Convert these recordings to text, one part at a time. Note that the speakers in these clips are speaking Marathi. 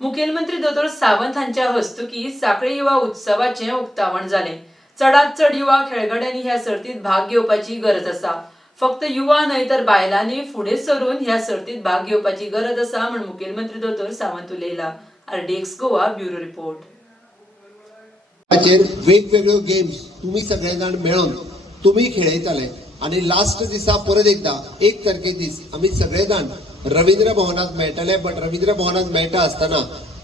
मुखेलमंत्री दोतोर सावंत हांच्या हस्तुकी सांखळी युवा उत्सवाचे उक्तावण जाले। चडांत चड युवा खेळगड्यांनी ह्या सर्तीत भाग घेवपाची गरज आसा। फक्त युवा न्हय तर बायलांनी फुडें सरून ह्या सर्तीत भाग घेवपाची गरज आसा म्हण मुखेलमंत्री दोतोर सावंत उलयला। RDX Goa bureau report. वेगवेगळ्यो गेम्स तुम्ही सगळे जाण मेळून तुम्ही खेळयताले आणि लास्ट दिसा परत एकदा 1 तारखे दीस आम्ही सगळे जाण रवींद्र भवनात मेळटले। बट रवींद्र भवनात मेळटा आसतना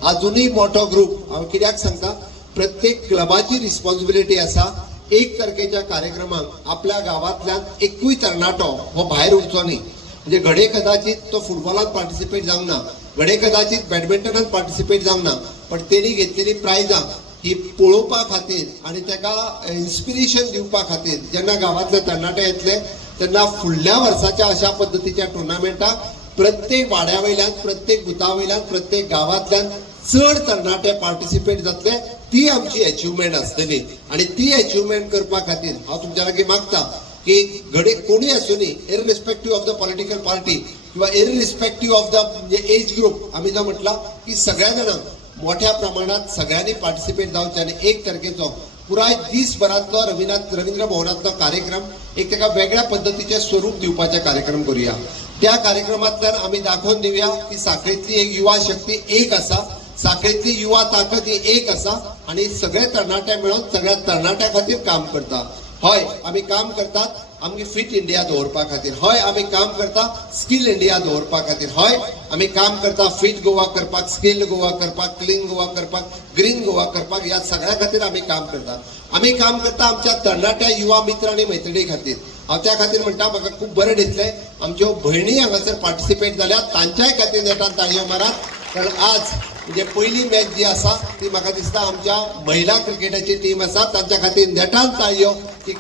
अजूनही मोठो ग्रुप हांव कित्याक सांगता, प्रत्येक क्लबाची रिस्पॉन्सिबिलिटी आसा 1 तारखेच्या कार्यक्रमाक आपल्या गावांतल्यान एकूय तरणाटो हो भायर उरचो न्ही। म्हणजे घडे कदाचित तो फुटबॉलात पार्टिसिपेट जावंक ना, घडे कदाचित बॅडमिंटनात पार्टिसिपेट जावंक ना, पण तेणी घेतलेली प्रायजां ही पळोवपा खातीर आणि ताका इन्स्पिरेशन दिवपा खातीर जेन्ना गावांतले तरणाटे येतले तेन्ना फुडल्या वर्साच्या अशा पद्धतीच्या टुर्नामेंटाक प्रत्येक वाड्या वयल्यान, प्रत्येक बुथा वयल्यान, प्रत्येक गावांतल्यान चड तरणाटे पार्टिसिपेट जातले। ती आमची अचिव्हमेंट आसतली आणि ती अचिव्हमेंट करपा खातीर हांव तुमच्या लागीं मागता की घडे कोणी आसूं न्ही, इररिस्पेक्टिव्ह ऑफ द पॉलिटिकल पार्टी किंवा इररिस्पेक्टिव्ह ऑफ द एज ग्रुप, आम्ही जो म्हटला की सगळ्या जाणांक मोठ्या प्रमाणात सगळ्यांनी पार्टिसिपेट जावचे आणि 1 तारखेचो पुराय दिसभरांतलो रवींद्र भवनांतलो कार्यक्रम एक ताका वेगळ्या पद्धतीचे स्वरूप दिवपाचे कार्यक्रम करूया। त्या कार्यक्रमांतल्यान आम्ही दाखोवन दिवया की सांखळेंतली एक युवा शक्ती एक आसा, सांखळेंतली युवा ताकद ही एक आसा आणि सगळे तरणाटे मेळून सगळ्या तरणाट्या खातीर काम करता। हय, आम्ही काम करतात आमची फिट इंडिया दवरपा खातीर, हय आम्ही काम करता स्किल इंडिया दवरपा खातीर, हय आम्ही काम करता फिट गोवा करपाक, स्किल्ड गोवा करपाक, क्लीन गोवा करपाक, ग्रीन गोवा करपाक, या सगळ्या खातीर आम्ही काम करता। आम्ही काम करता आमच्या तरणाट्या युवा मित्र आणि मैत्रिणी खातीर। हांव त्या खातीर म्हणटा म्हाका खूब बरें दिसलें आमच्यो भयणी हांगासर पार्टिसिपेट जाल्या, तांच्याय खातीर नेटान ताळयो मारात। कारण आज म्हणजे पहिली मॅच जी आसा ती म्हाका दिसता आमच्या महिला क्रिकेटाची टीम आसा तांच्या खातीर नेटान ताळयो की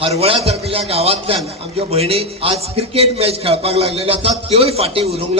हरवळ्या सारकेल्या गावांतल्यान आमच्यो भयणी आज क्रिकेट मॅच खेळपाक लागलेल्यो आसात, त्योय फाटी उरूंक ना।